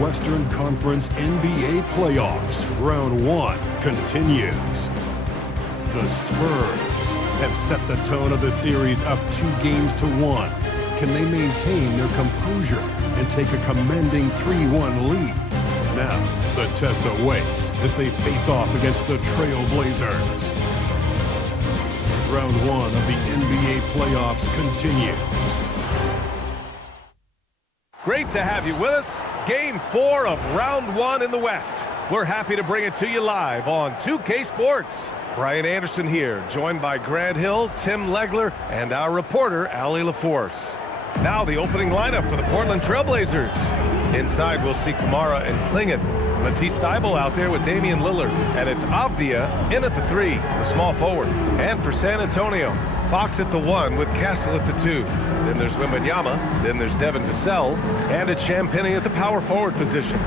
Western Conference NBA playoffs. Round 1 continues. The Spurs have set the tone of the series up 2-1. Can they maintain their composure and take a commanding 3-1 lead? Now, the test awaits as they face off against the Trailblazers. Round 1 of the NBA playoffs continues. Great to have you with us. Game 4 of Round 1 in the West. We're happy to bring it to you live on 2K Sports. Brian Anderson here, joined by Grant Hill, Tim Legler, and our reporter, Allie LaForce. Now the opening lineup for the Portland Trailblazers. Inside, we'll see Kamara and Klingon. Matisse Thybulle out there with Damian Lillard. And it's Avdia in at the 3, the small forward. And for San Antonio, Fox at the 1 with Castle at the 2. Then there's Wembanyama. Then there's Devin Vassell. And it's Champagnie at the power forward position.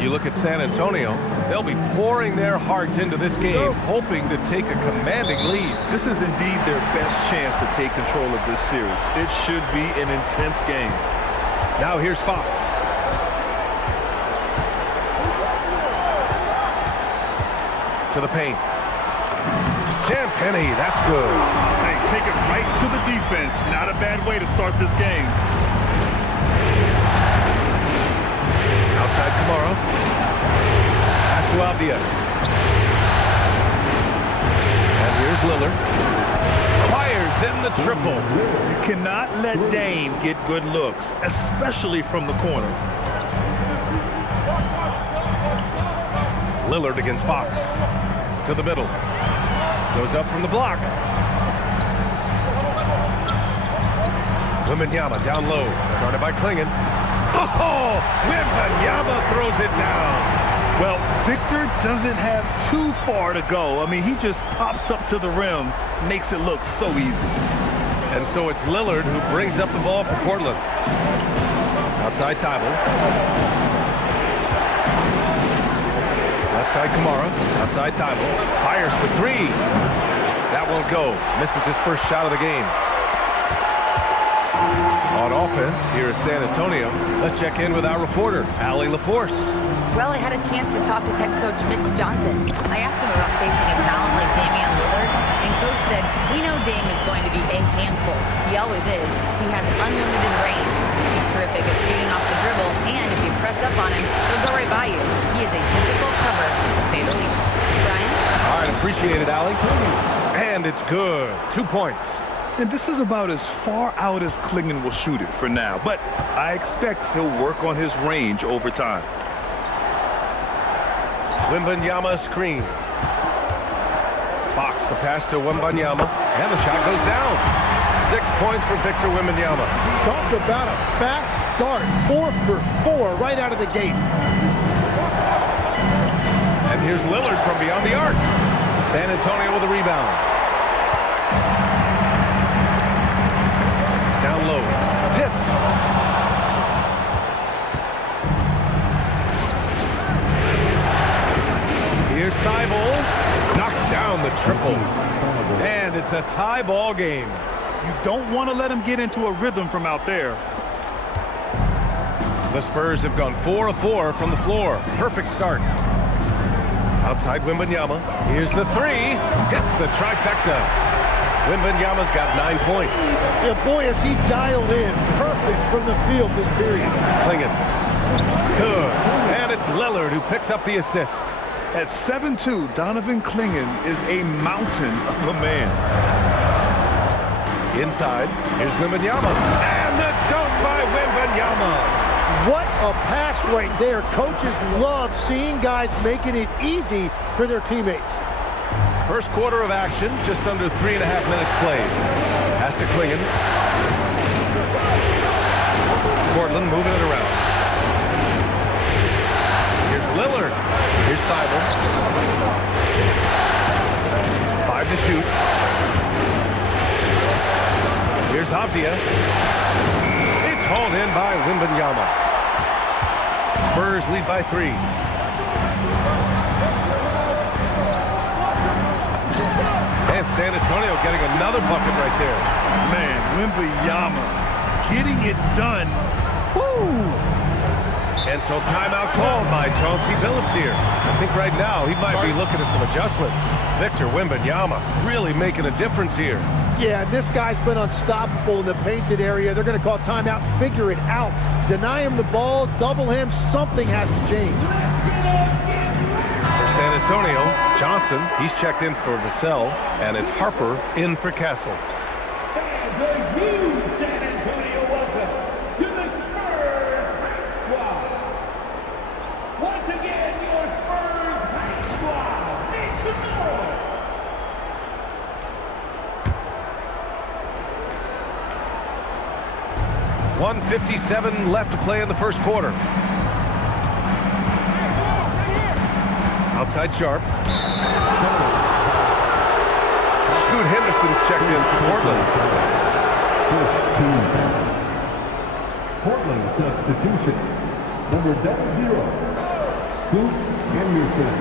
You look at San Antonio, they'll be pouring their hearts into this game, hoping to take a commanding lead. This is indeed their best chance to take control of this series. It should be an intense game. Now here's Fox. To the paint. Champagnie, that's good. Hey, take it right to the defense. Not a bad way to start this game. Outside Kamara. Pass to Avdia. And here's Lillard. Fires in the triple. You cannot let Dame get good looks, especially from the corner. Lillard against Fox. To the middle. Goes up from the block. Wembanyama down low. Guarded by Klingon. Oh! Wembanyama throws it down. Well, Victor doesn't have too far to go. I mean, he just pops up to the rim, makes it look so easy. And so it's Lillard who brings up the ball for Portland. Outside Thybulle. Left side Kamara. Outside Thybulle. Fires for 3. That won't go. Misses his first shot of the game. On offense, here is San Antonio. Let's check in with our reporter, Allie LaForce. Well, I had a chance to talk to head coach Mitch Johnson. I asked him about facing a talent like Damian Lillard, and coach said, "We know Dame is going to be a handful. He always is. He has unlimited range. He's terrific at shooting off the dribble, and if you press up on him, he'll go right by you. He is a difficult cover, to say the least." Brian? All right, appreciate it, Allie. And it's good. 2 points. And this is about as far out as Klingon will shoot it for now. But I expect he'll work on his range over time. Wembanyama screen. Fox, the pass to Wembanyama. And the shot goes down. 6 points for Victor Wembanyama. Talk about a fast start. 4 for 4 right out of the gate. And here's Lillard from beyond the arc. San Antonio with a rebound. Down low. Tipped. Here's Thybulle. Knocks down the triples. And it's a tie ball game. You don't want to let him get into a rhythm from out there. The Spurs have gone 4 of 4 from the floor. Perfect start. Outside Wembanyama. Here's the 3. Hits the trifecta. Wembanyama's got 9 points. Yeah, boy, is he dialed in. Perfect from the field this period. Klingon. Good. And it's Lillard who picks up the assist. At 7'2", Donovan Klingon is a mountain of a man. Inside, here's Wembanyama. And the dunk by Wembanyama. What a pass right there. Coaches love seeing guys making it easy for their teammates. First quarter of action, just under 3.5 minutes played. Pass to Klingon. Portland moving it around. Here's Lillard. Here's Thybulle. 5 to shoot. Here's Avdia. It's hauled in by Wembanyama. Spurs lead by 3. And San Antonio getting another bucket right there. Man, Wembanyama getting it done. Woo! And so timeout called by Chauncey Billups here. I think right now he might be looking at some adjustments. Victor Wembanyama really making a difference here. Yeah, this guy's been unstoppable in the painted area. They're going to call timeout, figure it out. Deny him the ball, double him, something has to change. For San Antonio, Johnson, he's checked in for Vassell, and it's Harper in for Castle. San Antonio, welcome to the Spurs High Squad. Once again, your Spurs High Squad makes some noise. 1:57 left to play in the first quarter. Outside Sharp. Scoot Henderson's checked in for Portland. Portland substitution. Number 00, Scoot Henderson.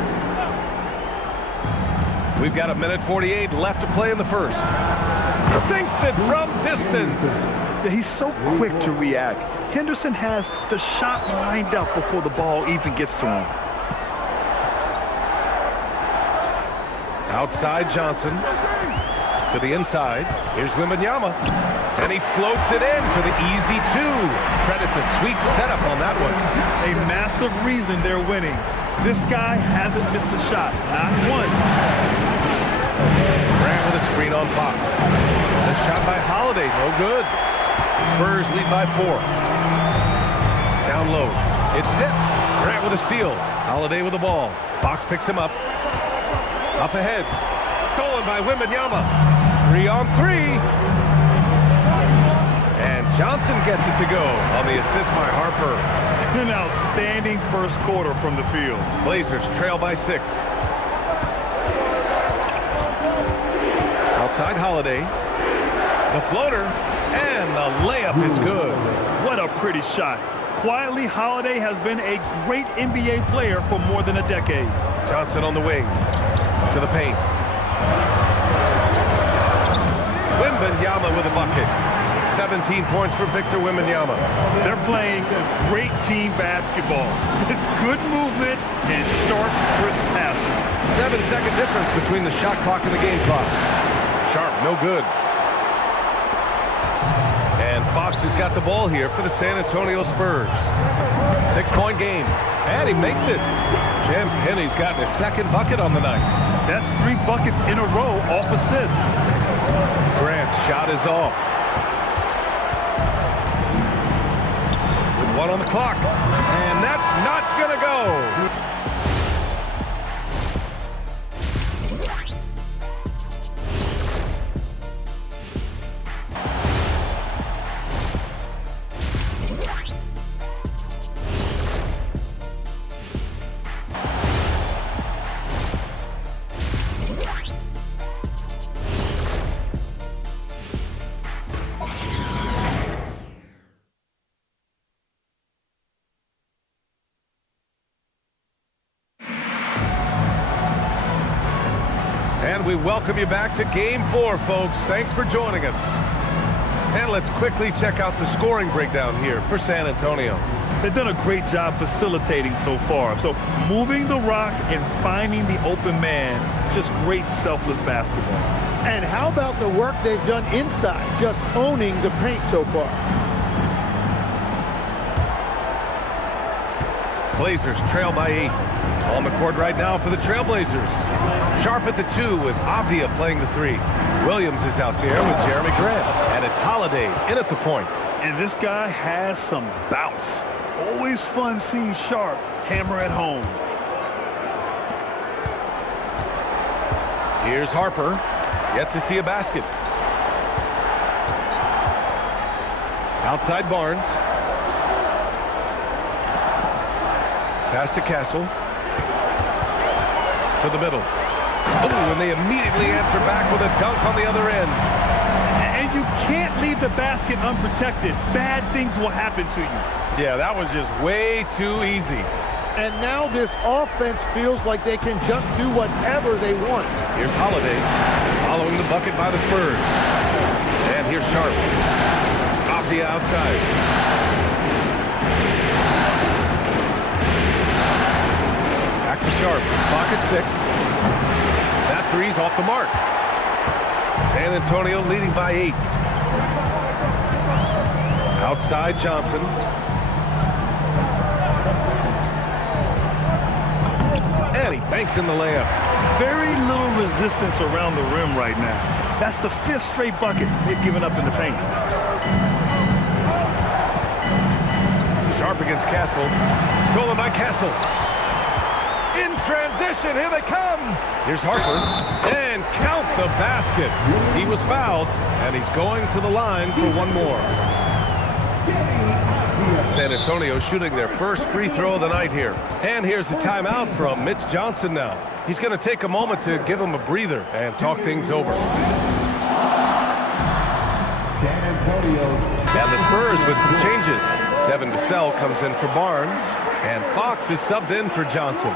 We've got 1:48 left to play in the first. Sinks it from distance. Yeah, he's so quick to react. Henderson has the shot lined up before the ball even gets to him. Outside Johnson. To the inside. Here's Wembanyama. And he floats it in for the easy two. Credit the sweet setup on that one. A massive reason they're winning. This guy hasn't missed a shot. Not one. Grant with a screen on Fox. The shot by Holiday. No good. Spurs lead by 4. Down low. It's tipped. Grant with a steal. Holiday with the ball. Fox picks him up. Up ahead. Stolen by Wembanyama. 3 on 3. And Johnson gets it to go on the assist by Harper. An outstanding first quarter from the field. Blazers trail by 6. Outside Holiday. The floater. And the layup is good. What a pretty shot. Quietly, Holiday has been a great NBA player for more than a decade. Johnson on the wing. To the paint. Wembanyama with a bucket. 17 points for Victor Wembanyama. They're playing great team basketball. It's good movement and sharp, crisp passing. 7-second difference between the shot clock and the game clock. Sharp, no good. And Fox has got the ball here for the San Antonio Spurs. 6-point game. And he makes it. Jim Penny's gotten his second bucket on the night. That's 3 buckets in a row off assist. Grant's shot is off. With 1 on the clock. And that's not going to go. And we welcome you back to Game 4, folks. Thanks for joining us. And let's quickly check out the scoring breakdown here for San Antonio. They've done a great job facilitating so far. So moving the rock and finding the open man, just great selfless basketball. And how about the work they've done inside, just owning the paint so far? Blazers trail by 8. On the court right now for the Trailblazers. Sharp at the 2 with Avdia playing the 3. Williams is out there with Jeremy Grant. And it's Holiday in at the point. And this guy has some bounce. Always fun seeing Sharp hammer at home. Here's Harper. Yet to see a basket. Outside Barnes. Pass to Castle. To the middle. Oh, and they immediately answer back with a dunk on the other end. And you can't leave the basket unprotected. Bad things will happen to you. Yeah, that was just way too easy. And now this offense feels like they can just do whatever they want. Here's Holiday following the bucket by the Spurs. And here's Sharp. Off the outside. Sharp, pocket 6. That three's off the mark. San Antonio leading by 8. Outside Johnson. And he banks in the layup. Very little resistance around the rim right now. That's the 5th straight bucket they've given up in the paint. Sharp against Castle. Stolen by Castle. In transition, here they come. Here's Harper. And count the basket. He was fouled, and he's going to the line for one more. San Antonio shooting their first free throw of the night here. And here's the timeout from Mitch Johnson now. He's going to take a moment to give him a breather and talk things over. San Antonio. And the Spurs with some changes. Devin Vassell comes in for Barnes, and Fox is subbed in for Johnson.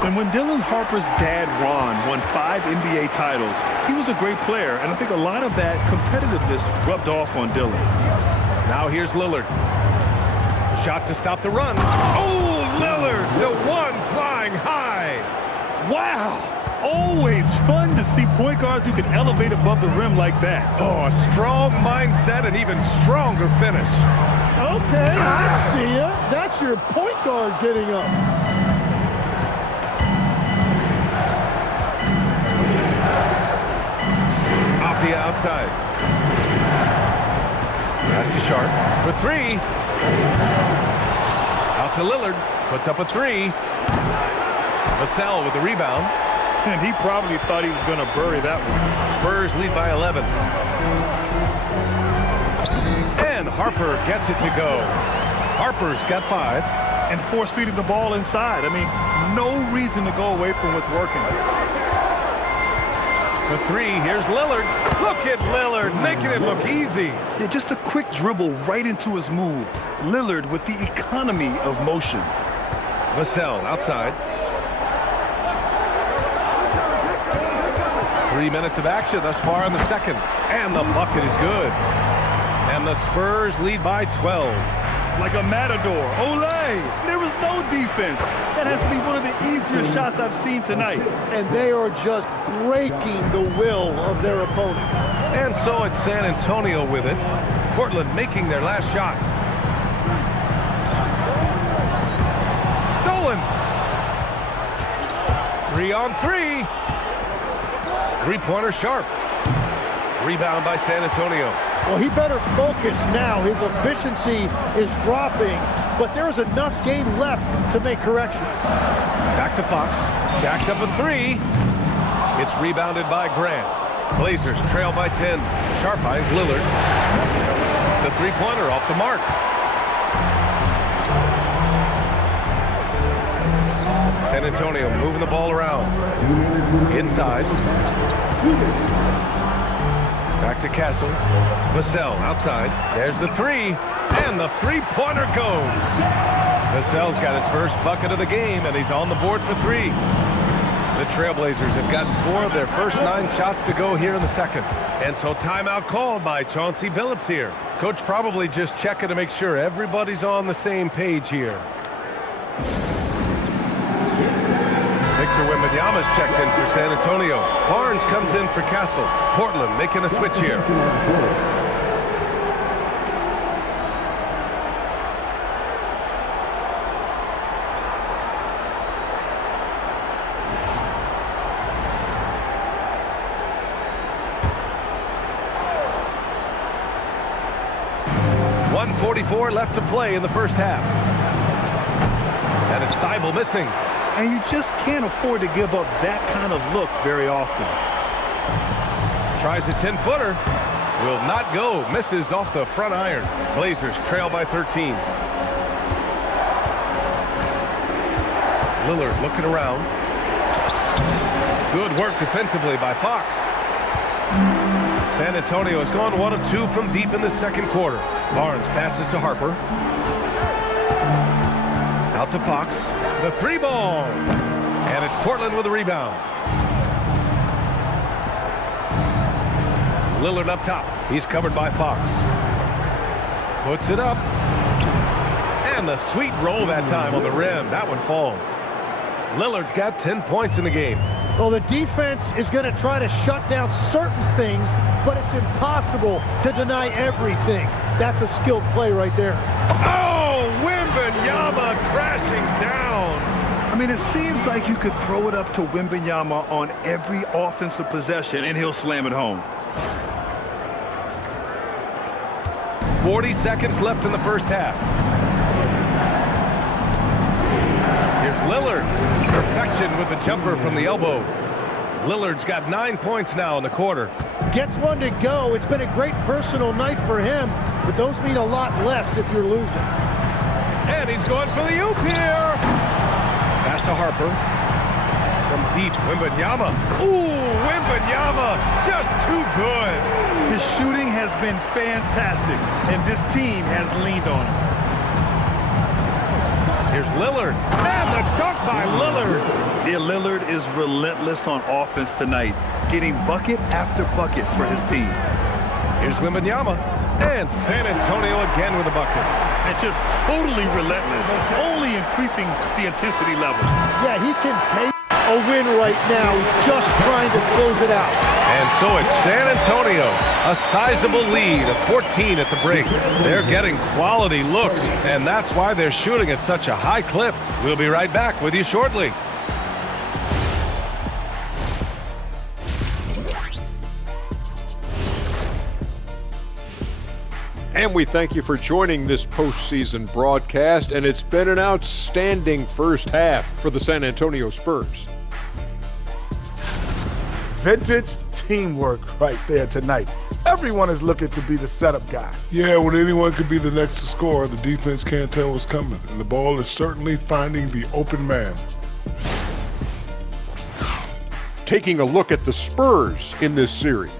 And when Dylan Harper's dad, Ron, won 5 NBA titles, he was a great player, and I think a lot of that competitiveness rubbed off on Dylan. Now here's Lillard. Shot to stop the run. Oh, Lillard, the one flying high. Wow! Always fun to see point guards who can elevate above the rim like that. Oh, a strong mindset and even stronger finish. Okay, I see ya. That's your point guard getting up. Off the outside. Pass to Sharp for 3. Out to Lillard. Puts up a 3. Vassell with the rebound. And he probably thought he was going to bury that one. Spurs lead by 11. And Harper gets it to go. Harper's got 5. And force feeding the ball inside. I mean, no reason to go away from what's working. For 3, here's Lillard. Look at Lillard, making it look easy. Yeah, just a quick dribble right into his move. Lillard with the economy of motion. Vassell outside. 3 minutes of action thus far in the second. And the bucket is good. And the Spurs lead by 12. Like a matador. Olé! There was no defense. That has to be one of the easier shots I've seen tonight. And they are just breaking the will of their opponent. And so it's San Antonio with it. Portland making their last shot. Stolen. 3 on 3. Three-pointer Sharp. Rebound by San Antonio. Well, he better focus now. His efficiency is dropping, but there's enough game left to make corrections. Back to Fox. Jacks up a 3. It's rebounded by Grant. Blazers trail by 10. Sharp finds Lillard. The three-pointer off the mark. San Antonio moving the ball around. Inside. Back to Castle. Vassell outside. There's the 3. And the three-pointer goes. Vassell's got his first bucket of the game, and he's on the board for 3. The Trailblazers have gotten 4 of their first 9 shots to go here in the second. And so timeout called by Chauncey Billups here. Coach probably just checking to make sure everybody's on the same page here. Victor Wembanyama's checked in for San Antonio. Barnes comes in for Castle. Portland making a switch here. .144 left to play in the first half. And it's Thibault missing. And you just can't afford to give up that kind of look very often. Tries a 10-footer. Will not go. Misses off the front iron. Blazers trail by 13. Lillard looking around. Good work defensively by Fox. San Antonio has gone 1 of 2 from deep in the second quarter. Barnes passes to Harper. Out to Fox. The 3-ball. And it's Portland with the rebound. Lillard up top. He's covered by Fox. Puts it up. And the sweet roll that time on the rim. That one falls. Lillard's got 10 points in the game. Well, the defense is going to try to shut down certain things, but it's impossible to deny everything. That's a skilled play right there. Oh, Wembanyama crashing down. I mean, it seems like you could throw it up to Wembanyama on every offensive possession, and he'll slam it home. 40 seconds left in the first half. Here's Lillard. Perfection with the jumper from the elbow. Lillard's got 9 points now in the quarter. Gets one to go. It's been a great personal night for him, but those mean a lot less if you're losing. And he's going for the oop here. Pass to Harper. From deep, Wembanyama. Ooh, Wembanyama, just too good. His shooting has been fantastic, and this team has leaned on him. Here's Lillard. And the dunk by Lillard. Yeah, Lillard is relentless on offense tonight, getting bucket after bucket for his team. Here's Wembanyama. And San Antonio again with a bucket. And just totally relentless, only increasing the intensity level. Yeah, he can take a win right now, just trying to close it out. And so it's San Antonio, a sizable lead of 14 at the break. They're getting quality looks, and that's why they're shooting at such a high clip. We'll be right back with you shortly. And we thank you for joining this postseason broadcast, and it's been an outstanding first half for the San Antonio Spurs. Vintage teamwork right there tonight. Everyone is looking to be the setup guy. Yeah, when anyone could be the next to score, the defense can't tell what's coming, and the ball is certainly finding the open man. Taking a look at the Spurs in this series.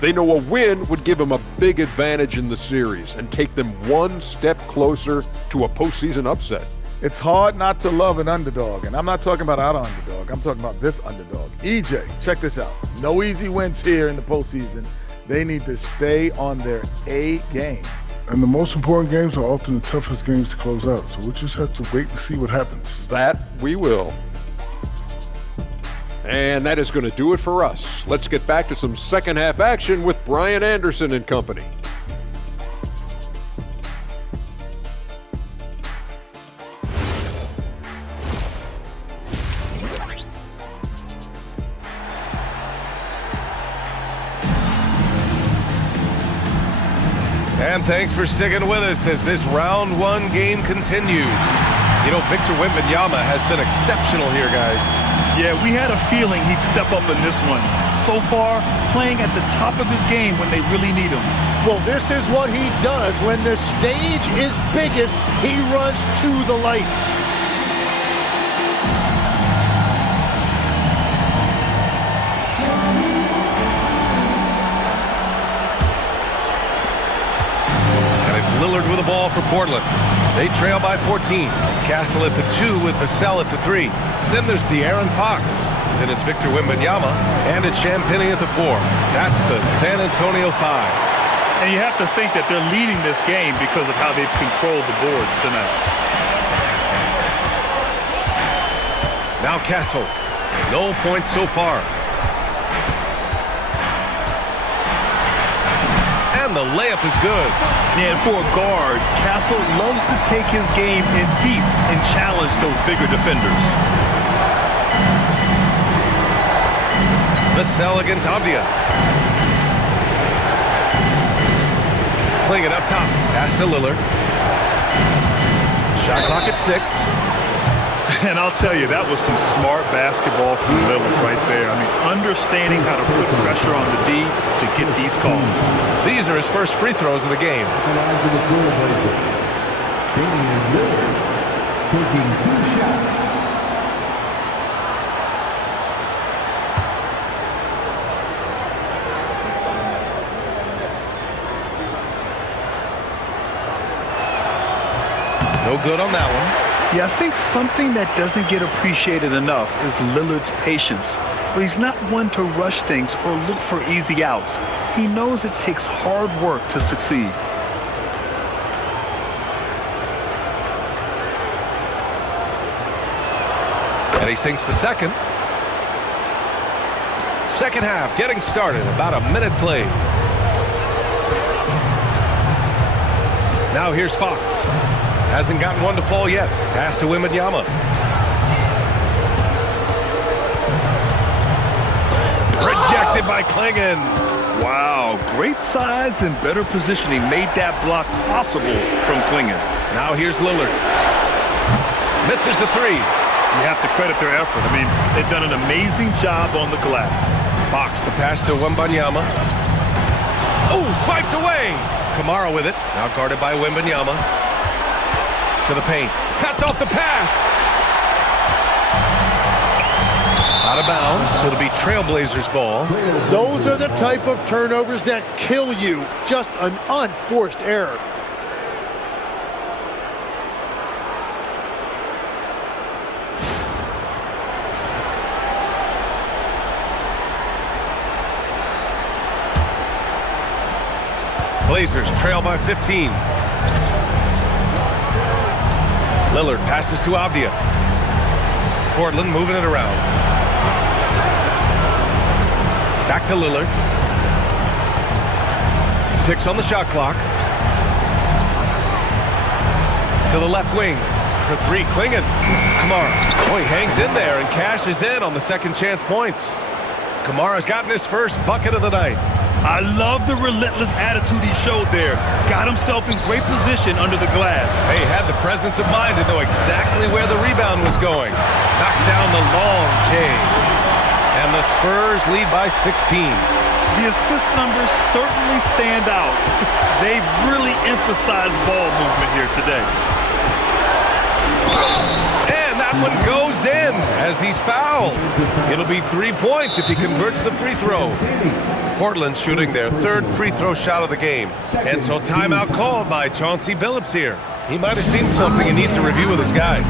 They know a win would give them a big advantage in the series and take them one step closer to a postseason upset. It's hard not to love an underdog, and I'm not talking about our underdog. I'm talking about this underdog. EJ, check this out. No easy wins here in the postseason. They need to stay on their A game. And the most important games are often the toughest games to close out, so we'll just have to wait and see what happens. That we will. And that is going to do it for us. Let's get back to some second half action with Brian Anderson and company. And thanks for sticking with us as this round one game continues. You know, Victor Wembanyama has been exceptional here, guys. Yeah, we had a feeling he'd step up in this one. So far, playing at the top of his game when they really need him. Well, this is what he does. When the stage is biggest, he runs to the light. And it's Lillard with the ball for Portland. They trail by 14. Castle at the 2 with Vassell at the 3. Then there's De'Aaron Fox. Then it's Victor Wembanyama. And it's Champagnie at the 4. That's the San Antonio 5. And you have to think that they're leading this game because of how they've controlled the boards tonight. Now Castle. No points so far. And the layup is good. And for a guard, Castle loves to take his game in deep and challenge those bigger defenders. Vassell against Avdia. Playing it up top. Pass to Lillard. Shot clock at 6. And I'll tell you, that was some smart basketball from Lillard right there. I mean, understanding how to put pressure on the D to get these calls. These are his first free throws of the game. The Trailblazers. Damian Lillard taking 2 shots. No good on that one. Yeah, I think something that doesn't get appreciated enough is Lillard's patience. But he's not one to rush things or look for easy outs. He knows it takes hard work to succeed. And he sinks the second. Second half getting started. About a minute played. Now here's Fox. Hasn't gotten one to fall yet. Pass to Wembanyama. Rejected by Klingon. Wow, great size and better positioning made that block possible from Klingon. Now here's Lillard. Misses the three. You have to credit their effort. I mean, they've done an amazing job on the glass. Fox, the pass to Wembanyama. Oh, swiped away. Kamara with it. Now guarded by Wembanyama. To the paint. Cuts off the pass. Out of bounds. So it'll be Trailblazers ball. Those are the type of turnovers that kill you. Just an unforced error. Blazers trail by 15. Lillard passes to Avdia. Portland moving it around. Back to Lillard. 6 on the shot clock. To the left wing. For 3, Klingon. Kamara. Oh, he hangs in there and cashes in on the second chance points. Kamara's gotten his first bucket of the night. I love the relentless attitude he showed there. Got himself in great position under the glass. He had the presence of mind to know exactly where the rebound was going. Knocks down the long J. And the Spurs lead by 16. The assist numbers certainly stand out. They've really emphasized ball movement here today. And that one goes in as he's fouled. It'll be 3 points if he converts the free throw. Portland shooting their 3rd free throw shot of the game. And so timeout called by Chauncey Billups here. He might have seen something and needs to review with his guys.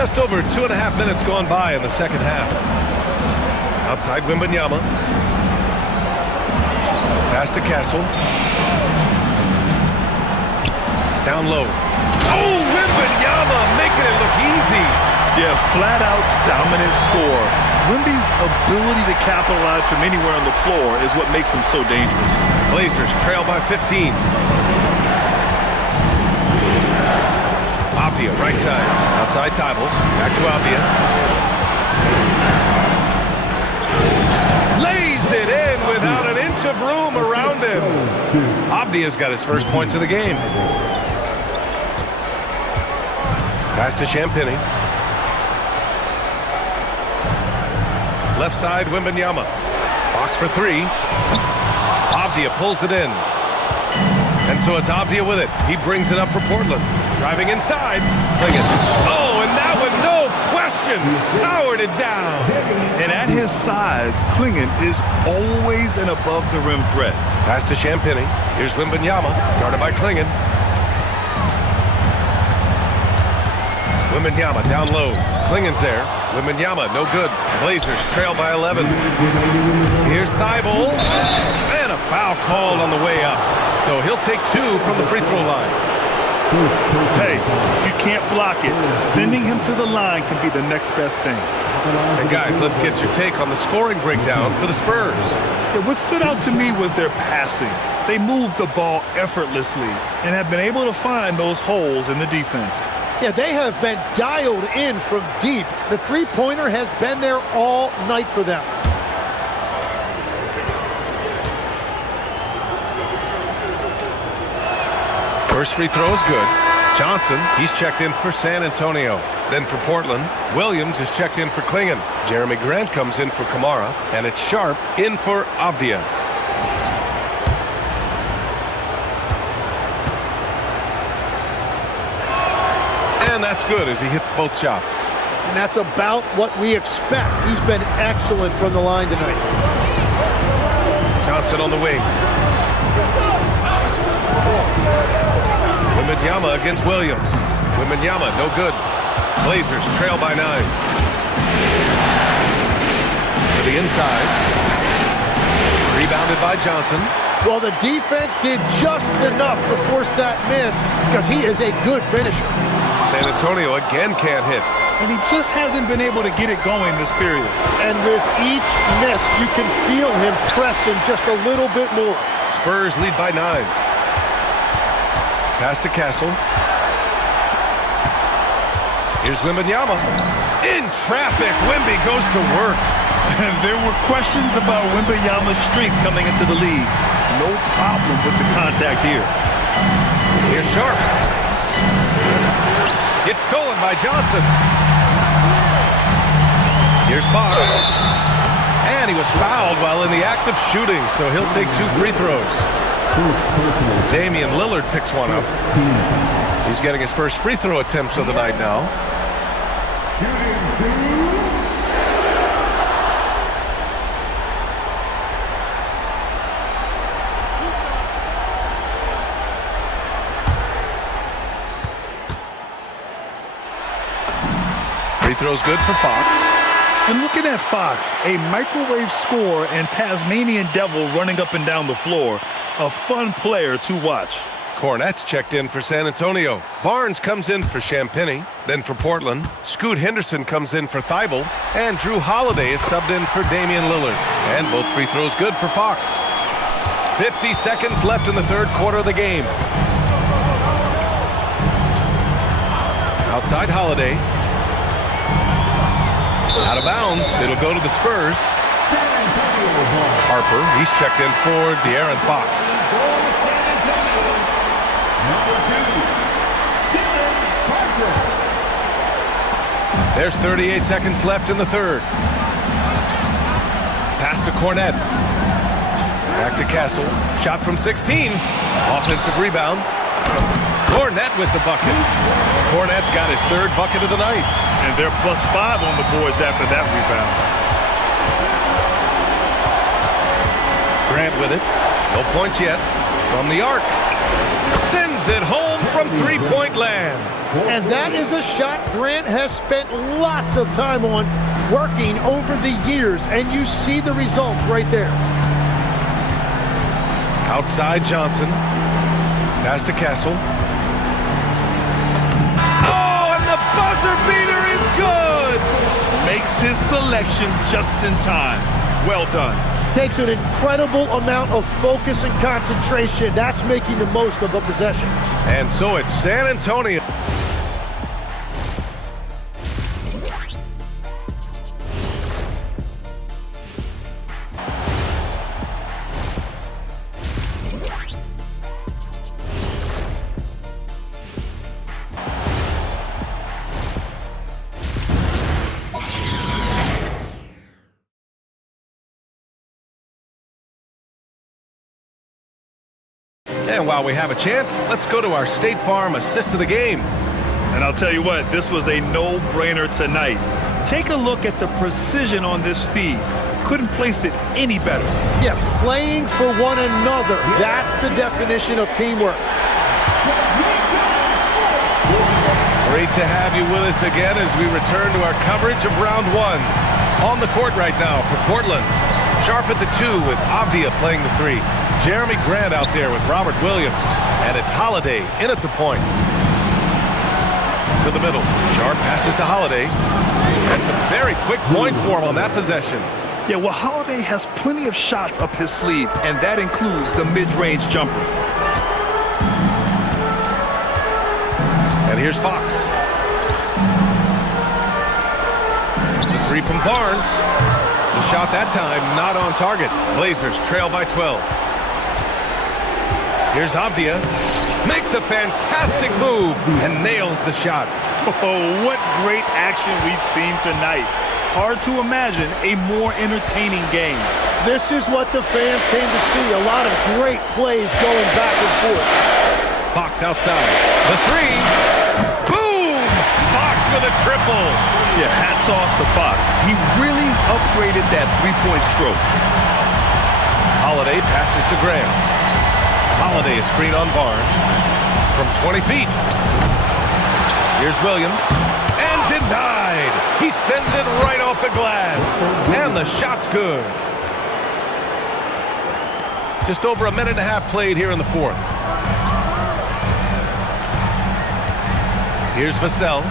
Just over 2.5 minutes gone by in the second half. Outside Wembanyama. Pass to Castle. Down low. Oh, Wembanyama making it look easy. Yeah, flat out dominant score. Wemby's ability to capitalize from anywhere on the floor is what makes him so dangerous. Blazers trail by 15. Avdia, right side. Outside Thibault. Back to Avdia. Lays it in without an inch of room around him. Avdia's got his first points of the game. Pass to Champagny. Left side, Wembanyama. Box for 3. Avdia pulls it in. And so it's Avdia with it. He brings it up for Portland. Driving inside. Klingon. Oh, and that one, no question, powered it down. And at his size, Klingon is always an above-the-rim threat. Pass to Champagny. Here's Wembanyama, guarded by Klingon. Wembanyama down low. Klingon's there. Wembanyama, no good. Blazers trail by 11. Here's Thibault. And a foul called on the way up. So he'll take 2 from the free throw line. Hey, if you can't block it, sending him to the line can be the next best thing. And guys, let's get your take on the scoring breakdown for the Spurs. Yeah, what stood out to me was their passing. They moved the ball effortlessly and have been able to find those holes in the defense. Yeah, they have been dialed in from deep. The three-pointer has been there all night for them. First free throw is good. Johnson, he's checked in for San Antonio. Then for Portland, Williams is checked in for Klingon. Jeremy Grant comes in for Kamara, and it's Sharp in for Avdia. And that's good as he hits both shots. And that's about what we expect. He's been excellent from the line tonight. Johnson on the wing. Wembanyama against Williams. Wembanyama, no good. Blazers trail by 9. To the inside. Rebounded by Johnson. Well, the defense did just enough to force that miss because he is a good finisher. San Antonio again can't hit. And he just hasn't been able to get it going this period. And with each miss, you can feel him pressing just a little bit more. Spurs lead by 9. Pass to Castle. Here's Wembanyama. In traffic, Wemby goes to work. There were questions about Wembanyama's strength coming into the league. No problem with the contact here. Here's Sharp. It's stolen by Johnson. Here's Fox. And he was fouled while in the act of shooting, so he'll take 2 free throws. Damian Lillard picks one up. He's getting his first free throw attempts of the night now. Free throw's good for Fox. And looking at Fox, a microwave scorer and Tasmanian devil running up and down the floor. A fun player to watch. Cornette's checked in for San Antonio. Barnes comes in for Champagny. Then for Portland, Scoot Henderson comes in for Thibault. And Drew Holiday is subbed in for Damian Lillard. And both free throws good for Fox. 50 seconds left in the third quarter of the game. Outside Holiday. Out of bounds. It'll go to the Spurs. Harper, he's checked in for De'Aaron Fox. There's 38 seconds left in the third. Pass to Cornette. Back to Castle. Shot from 16. Offensive rebound. Cornette with the bucket. Cornette's got his third bucket of the night. And they're +5 on the boards after that rebound. Grant with it. No points yet. From the arc. Sends it home from three-point land. And that is a shot Grant has spent lots of time on working over the years. And you see the results right there. Outside Johnson. Pass to Castle. Oh, and the buzzer beater is good! Makes his selection just in time. Well done. Takes an incredible amount of focus and concentration. That's making the most of a possession. And so it's San Antonio. And while we have a chance, let's go to our State Farm assist of the game. And I'll tell you what, this was a no-brainer tonight. Take a look at the precision on this feed. Couldn't place it any better. Yeah, playing for one another. That's the definition of teamwork. Great to have you with us again as we return to our coverage of round 1. On the court right now for Portland. Sharp at the 2 with Avdia playing the 3. Jeremy Grant out there with Robert Williams. And it's Holiday in at the point. To the middle. Sharp passes to Holiday. And some very quick points for him on that possession. Yeah, well, Holiday has plenty of shots up his sleeve, and that includes the mid-range jumper. And here's Fox. The 3 from Barnes. The shot that time not on target. Blazers trail by 12. Here's Avdia. Makes a fantastic move and nails the shot. Oh, what great action we've seen tonight. Hard to imagine a more entertaining game. This is what the fans came to see. A lot of great plays going back and forth. Fox outside. The three. Boom! Fox with a triple. Yeah, hats off to Fox. He really upgraded that three-point stroke. Holiday passes to Graham. Holiday is screen on Barnes from 20 feet. Here's Williams. And denied. He sends it right off the glass. And the shot's good. Just over a minute and a half played here in the fourth. Here's Vassell.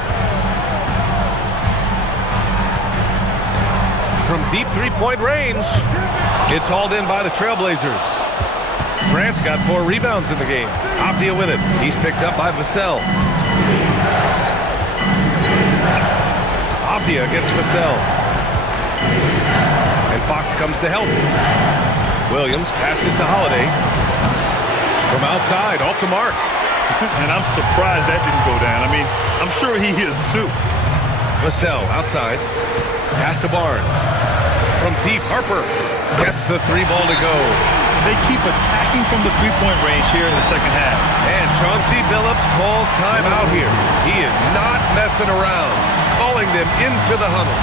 From deep three-point range. It's hauled in by the Trailblazers. Grant's got 4 rebounds in the game. Avdia with it. He's picked up by Vassell. Avdia against Vassell. And Fox comes to help. Williams passes to Holiday. From outside, off the mark. And I'm surprised that didn't go down. I mean, I'm sure he is too. Vassell outside. Pass to Barnes. From deep, Harper gets the 3-ball to go. They keep attacking from the three-point range here in the second half. And Chauncey Billups calls time out here. He is not messing around, calling them into the huddle.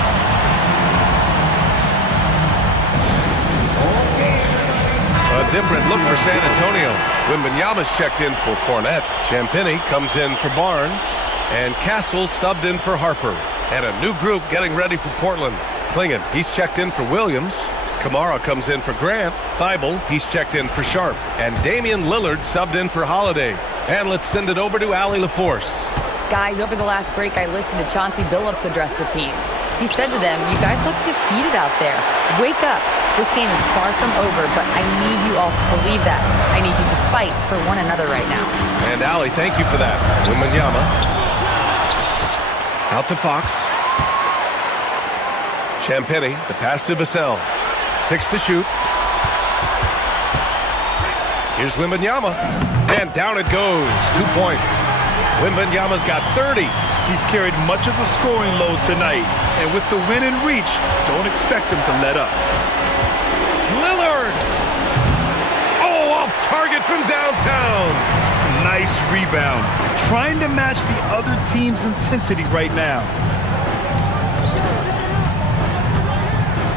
A different look for San Antonio. Wembanyama's checked in for Cornette. Champagnie comes in for Barnes. And Castle subbed in for Harper. And a new group getting ready for Portland. Klingon, he's checked in for Williams. Kamara comes in for Grant. Thibault, he's checked in for Sharp. And Damian Lillard subbed in for Holiday. And let's send it over to Allie LaForce. Guys, over the last break, I listened to Chauncey Billups address the team. He said to them, "You guys look defeated out there. Wake up. This game is far from over, but I need you all to believe that. I need you to fight for one another right now." And Allie, thank you for that. Wembanyama. Out to Fox. Champagnie, the pass to Vassell. 6 to shoot. Here's Wembanyama. And down it goes. 2 points. Wembanyama's got 30. He's carried much of the scoring load tonight. And with the win in reach, don't expect him to let up. Lillard! Oh, off target from downtown. Nice rebound. Trying to match the other team's intensity right now.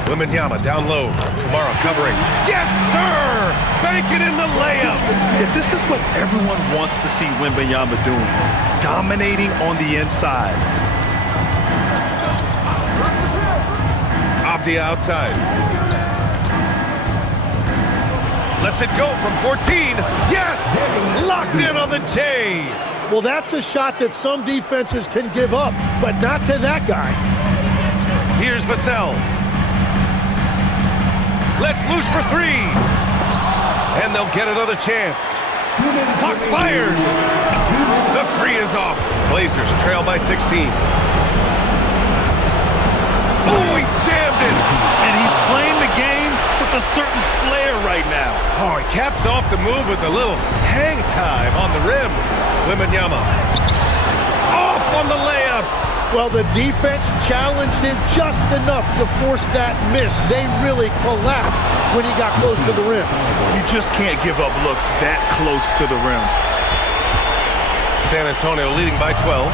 Wembanyama down low. Kamara covering. Yes, sir! Banking in the layup. Yeah, this is what everyone wants to see Wembanyama doing. Dominating on the inside. Avdia outside. Lets it go from 14. Yes! Locked in on the J. Well, that's a shot that some defenses can give up, but not to that guy. Here's Vassell. Let's loose for 3. And they'll get another chance. Fox fires. The 3 is off. Blazers trail by 16. Oh, he jammed it. And he's playing the game with a certain flair right now. Oh, he caps off the move with a little hang time on the rim. Wembanyama. Off on the layup. Well, the defense challenged him just enough to force that miss. They really collapsed when he got close to the rim. You just can't give up looks that close to the rim. San Antonio leading by 12.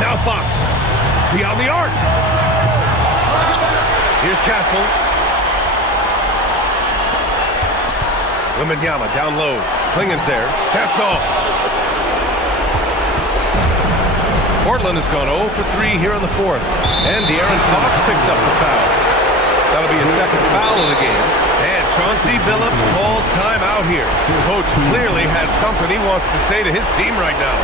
Now Fox. Beyond the arc. Here's Castle. Wembanyama down low. Klingon's there. That's off. Portland has gone 0 for 3 here in the fourth. And De'Aaron Fox picks up the foul. That'll be his second foul of the game. And Chauncey Billups calls time out here. Coach clearly has something he wants to say to his team right now.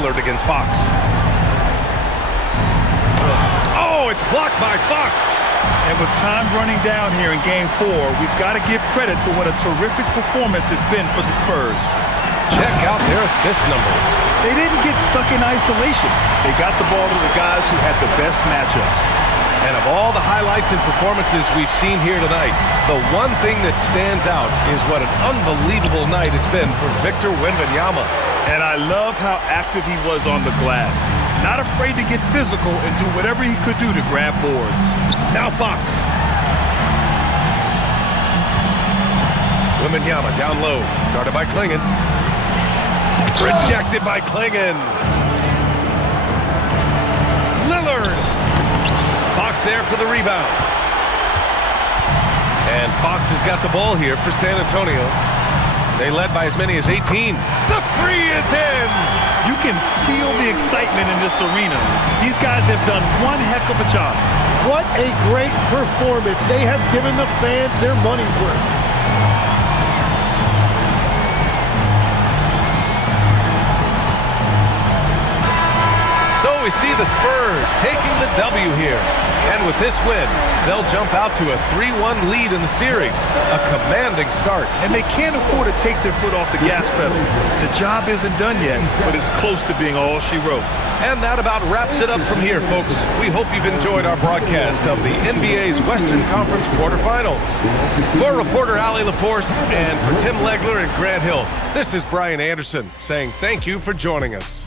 Lillard against Fox. Oh, it's blocked by Fox. And with time running down here in Game 4, we've got to give credit to what a terrific performance it's been for the Spurs. Check out their assist numbers. They didn't get stuck in isolation. They got the ball to the guys who had the best matchups. And of all the highlights and performances we've seen here tonight, the one thing that stands out is what an unbelievable night it's been for Victor Wembanyama. And I love how active he was on the glass. Not afraid to get physical and do whatever he could do to grab boards. Now Fox. Wembanyama down low, guarded by Klingon. Rejected by Klingon. Lillard. Fox there for the rebound. And Fox has got the ball here for San Antonio. They led by as many as 18. The three is in. You can feel the excitement in this arena. These guys have done one heck of a job. What a great performance. They have given the fans their money's worth. So we see the Spurs taking the W here. And with this win, they'll jump out to a 3-1 lead in the series. A commanding start. And they can't afford to take their foot off the gas pedal. The job isn't done yet, but it's close to being all she wrote. And that about wraps it up from here, folks. We hope you've enjoyed our broadcast of the NBA's Western Conference quarterfinals. For reporter Allie LaForce and for Tim Legler and Grant Hill, this is Brian Anderson saying thank you for joining us.